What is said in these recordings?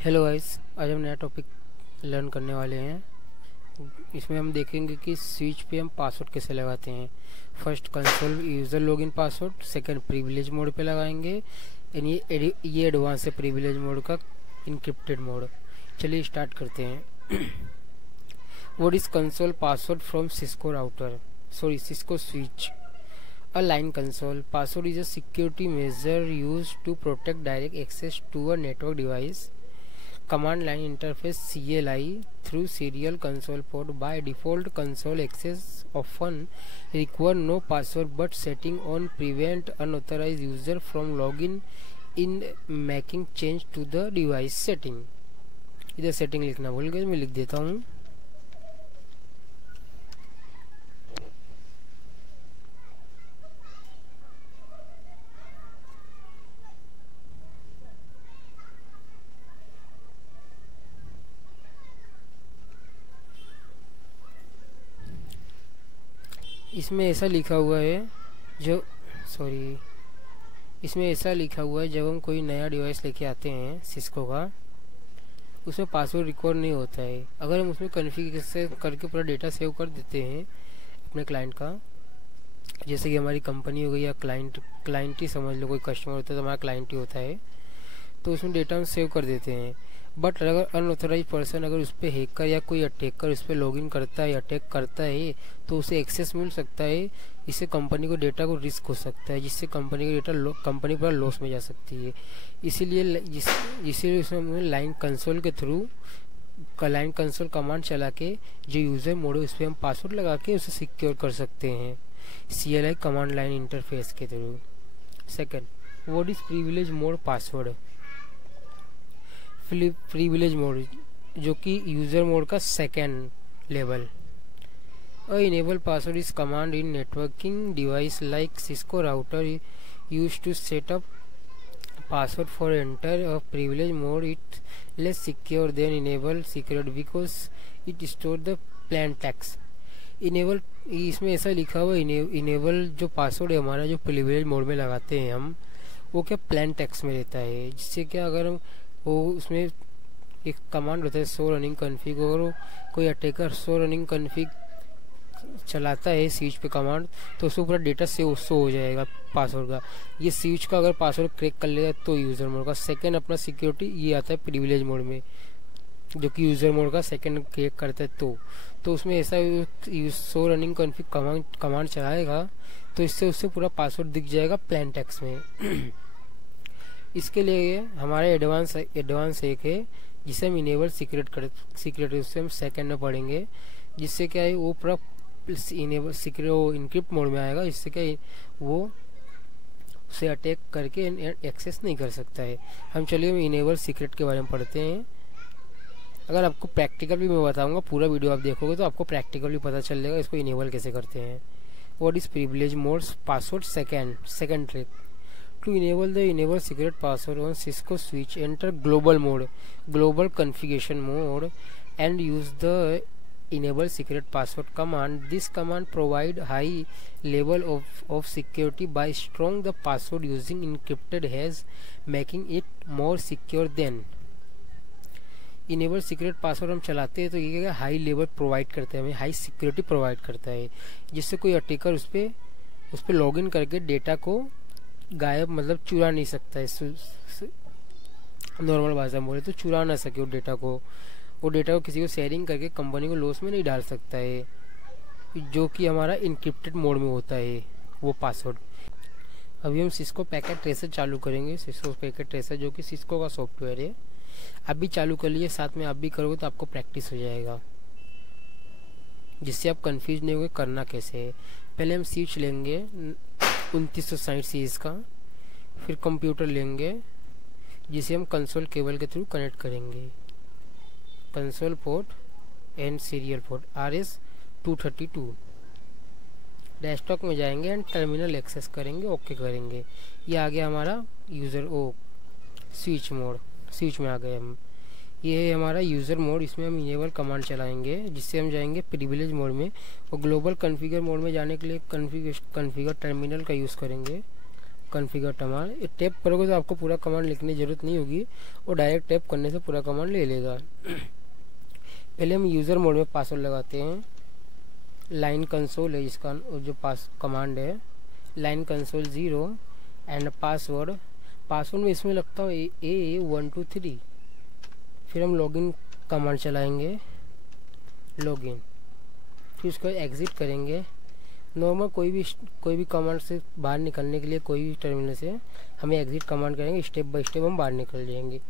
Hello guys, आज हम नया टॉपिक लर्न करने वाले हैं। इसमें हम देखेंगे कि स्विच पे हम पासवर्ड कैसे लगाते हैं। First console user login password, second privilege mode पे लगाएंगे। एंड ये एडवांस है प्रिविलेज मोड का इनक्रिप्टेड मोड। चलिए स्टार्ट करते हैं। What is console password from Cisco switch? A line console password is a security measure used to protect direct access to a network device. Command line interface CLI through serial console port. By default, console access often require no password, but setting on prevent unauthorized user from login in making change to the device setting. इधर setting लिखना भूल गए, मैं लिख देता हूँ। इसमें ऐसा लिखा हुआ है इसमें ऐसा लिखा हुआ है जब हम कोई नया डिवाइस लेके आते हैं सिस्को का, उसमें पासवर्ड रिकॉर्ड नहीं होता है। अगर हम उसमें कॉन्फ़िगरेशन करके पूरा डेटा सेव कर देते हैं अपने क्लाइंट का, जैसे कि हमारी कंपनी हो गई या क्लाइंट ही समझ लो, कोई कस्टमर होता है तो हमारा क्लाइंट ही होता है, तो उसमें डेटा हम सेव कर देते हैं। बट अगर अनऑथराइज पर्सन अगर उस पर हैकर या कोई अटैकर उस पर लॉगिन करता है या अटैक करता है तो उसे एक्सेस मिल सकता है। इससे कंपनी को डेटा को रिस्क हो सकता है, जिससे कंपनी का डेटा कंपनी पूरा लॉस में जा सकती है। इसीलिए उसमें लाइन कंसोल के थ्रू लाइन कंसोल कमांड चला के जो यूज़र मोड है उस पर हम पासवर्ड लगा के उसे सिक्योर कर सकते हैं CLI कमांड लाइन इंटरफेस के through. Second, what is privilege mode password? Privilege mode जो कि यूज़र मोड का second level. Enable password is command in networking device like Cisco router use to set up password for enter a privilege mode. It less secure then enable secure because it store the plain text. Enable, इसमें ऐसा लिखा हुआ enable जो password है हमारा जो privilege mode में लगाते हैं हम, वो क्या प्लेन टेक्स्ट में रहता है, जिससे क्या अगर हम वो उसमें एक कमांड होता है शो रनिंग कॉन्फ़िग, और कोई अटैकर शो रनिंग कॉन्फ़िग चलाता है स्विच पे कमांड, तो उसको पूरा डेटा शो हो जाएगा पासवर्ड का। ये स्विच का अगर पासवर्ड क्रैक कर लेगा तो यूज़र मोड का। सेकंड अपना सिक्योरिटी ये आता है प्रिविलेज मोड में, जो कि यूज़र मोड का सेकंड क्रैक करता है तो उसमें ऐसा शो रनिंग कॉन्फ़िग कमांड चलाएगा तो इससे उससे पूरा पासवर्ड दिख जाएगा प्लेन टेक्स्ट में। इसके लिए हमारे एडवांस एक है जिसे हम इनेबल सीक्रेट उससे हम सेकंड में पढ़ेंगे, जिससे क्या है वो पूरा इनेबल सीक्रेट इनक्रिप्ट मोड में आएगा, जिससे क्या वो उसे अटैक करके एक्सेस नहीं कर सकता है। हम चलिए हम इनेबल सीक्रेट के बारे में पढ़ते हैं। अगर आपको प्रैक्टिकल भी मैं बताऊंगा, पूरा वीडियो आप देखोगे तो आपको प्रैक्टिकल भी पता चल जाएगा इसको इनेबल कैसे करते हैं। What is privilege mode password second trick? To enable the enable secret password on Cisco switch, enter global configuration mode and use the enable secret password command. This command provide high level of security by storing the password using encrypted hash, making it more secure than enable secret password हम चलाते हैं तो ये क्या high level provide करता है, हमें high security provide करता है, जिससे कोई अटैकर उस पर लॉगिन करके डेटा को गायब मतलब चुरा नहीं सकता है। नॉर्मल भाषा में बोले तो चुरा ना सके वो डेटा को किसी को शेयरिंग करके कंपनी को लॉस में नहीं डाल सकता है, जो कि हमारा इनक्रिप्टेड मोड में होता है वो पासवर्ड। अभी हम सिस्को पैकेट ट्रेसर चालू करेंगे। सिस्को पैकेट ट्रेसर जो कि सिस्को का सॉफ्टवेयर है, आप भी चालू कर लीजिए, साथ में आप भी करोगे तो आपको प्रैक्टिस हो जाएगा, जिससे आप कंफ्यूज नहीं होंगे करना कैसे है। पहले हम स्विच लेंगे 2960 सीरीज का, फिर कंप्यूटर लेंगे जिसे हम कंसोल केबल के थ्रू कनेक्ट करेंगे, console port and serial port RS-232। Desktop में जाएंगे एंड टर्मिनल एक्सेस करेंगे, ओके करेंगे। ये आ गया हमारा स्विच में आ गए हम। ये है हमारा यूज़र मोड, इसमें हम इनेबल कमांड चलाएंगे, जिससे हम जाएंगे प्रिविलेज मोड में, और ग्लोबल कॉन्फ़िगर मोड में जाने के लिए कॉन्फ़िगर टर्मिनल का यूज़ करेंगे। Configure command. ये टैप करोगे तो आपको पूरा कमांड लिखने की ज़रूरत नहीं होगी, और डायरेक्ट टैप करने से पूरा कमांड ले लेगा। पहले हम यूज़र मोड में पासवर्ड लगाते हैं। लाइन कंसोल है इसका जो कमांड है, लाइन कंसोल 0 एंड पासवर्ड में इसमें लगता हूँ A123। फिर हम लॉगिन कमांड चलाएंगे, लॉगिन, फिर उसको एग्ज़िट करेंगे। नॉर्मल कोई भी कमांड से बाहर निकलने के लिए, कोई भी टर्मिनल से हमें एग्ज़िट कमांड करेंगे, स्टेप बाय स्टेप हम बाहर निकल जाएंगे।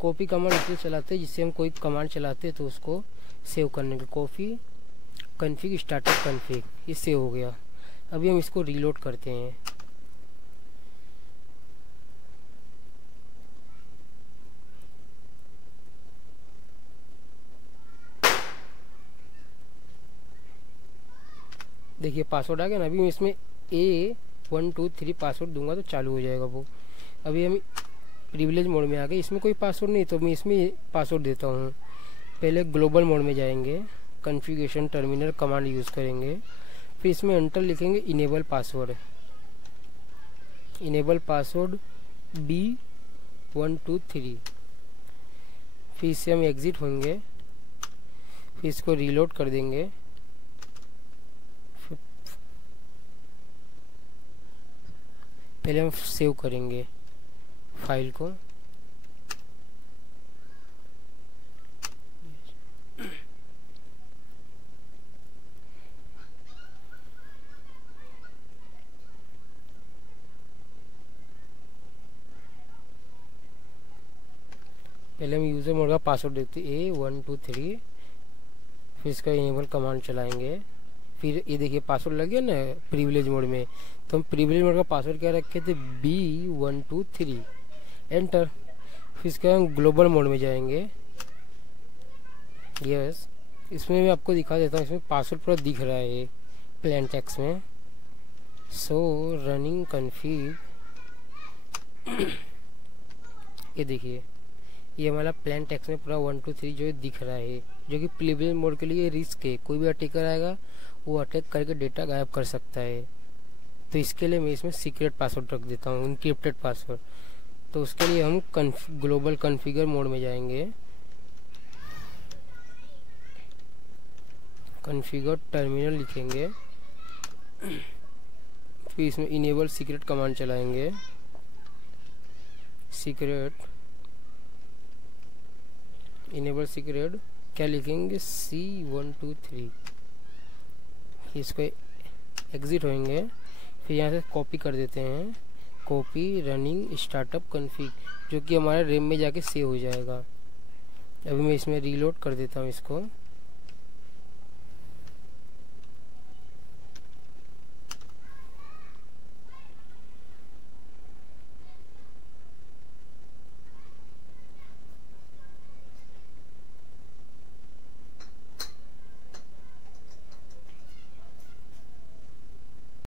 कॉपी कमांड इसलिए चलाते हैं जिससे हम कोई कमांड चलाते हैं तो उसको सेव करने के। कॉपी कॉन्फ़िग स्टार्टअप कॉन्फ़िग, ये सेव हो गया। अभी हम इसको रीलोड करते हैं। देखिए पासवर्ड आ गया ना। अभी मैं इसमें A123 पासवर्ड दूंगा तो चालू हो जाएगा वो। अभी हम प्रिविलेज मोड में आ गए, इसमें कोई पासवर्ड नहीं तो मैं इसमें पासवर्ड देता हूँ। पहले ग्लोबल मोड में जाएंगे, कॉन्फ़िगरेशन टर्मिनल कमांड यूज़ करेंगे, फिर इसमें एंटर लिखेंगे इनेबल पासवर्ड B123। फिर इससे हम एग्ज़िट होंगे, फिर इसको रीलोड कर देंगे। पहले हम सेव करेंगे फाइल को। पहले हम यूज़र मोड का पासवर्ड देखते हैं A123, फिर इसका इनेबल कमांड चलाएंगे। फिर ये देखिए पासवर्ड लग गया ना प्रिविलेज मोड में, तो हम प्रिविलेज मोड का पासवर्ड क्या रखे थे, B123, एंटर। फिर इसका हम ग्लोबल मोड में जाएंगे। यस, इसमें मैं आपको दिखा देता हूँ, इसमें पासवर्ड पूरा दिख रहा है प्लेन टेक्स्ट में। सो रनिंग कॉन्फ़िग, ये देखिए ये हमारा प्लेन टेक्स्ट में पूरा 123 जो दिख रहा है, जो कि प्रिविलेज मोड के लिए रिस्क है। कोई भी अटैकर आएगा वो अटैक करके डेटा गायब कर सकता है, तो इसके लिए मैं इसमें सीक्रेट पासवर्ड रख देता हूँ, इनक्रिप्टेड पासवर्ड। तो उसके लिए हम ग्लोबल कॉन्फ़िगर मोड में जाएंगे, कॉन्फ़िगर टर्मिनल लिखेंगे, फिर इसमें इनेबल सीक्रेट कमांड चलाएंगे। इनेबल सीक्रेट क्या लिखेंगे, C123। इसको एग्ज़िट होंगे, फिर यहाँ से कॉपी कर देते हैं, कॉपी रनिंग स्टार्टअप कॉन्फ़िग, जो कि हमारे रैम में जाके सेव हो जाएगा। अभी मैं इसमें रीलोड कर देता हूँ इसको।